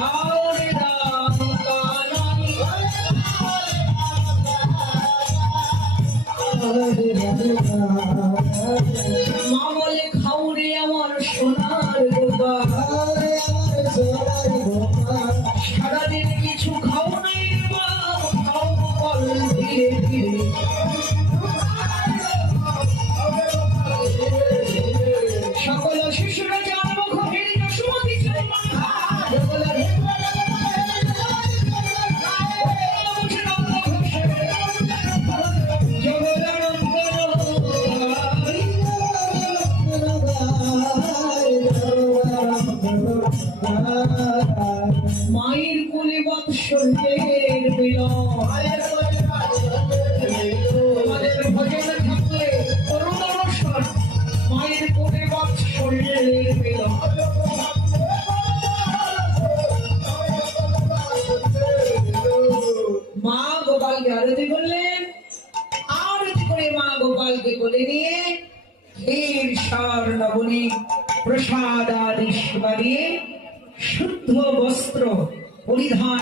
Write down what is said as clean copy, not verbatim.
খাওরে দাম কানাই মা বলে খাওরে আমার সোনার গোপাল সারাদিন কিছু খাও নাই মা খাও গোপাল ধীরে ধীরে সকল শিশুরা যার মুখ ফেরি সুমতি চাই মায়ের কোলে বাৎসল্যের মিলন আমাদের ভজনে থাকলে করুণ অবসর মায়ের কোলে বাৎসল্যের মিলন মা গোপালকে আরতি করলেন আরতি করে মা গোপালকে কোলে নিয়ে ক্ষীর সার লবণী প্রসাদ আদি সেবা দিয়ে শুদ্ধ বস্ত্র পরিধান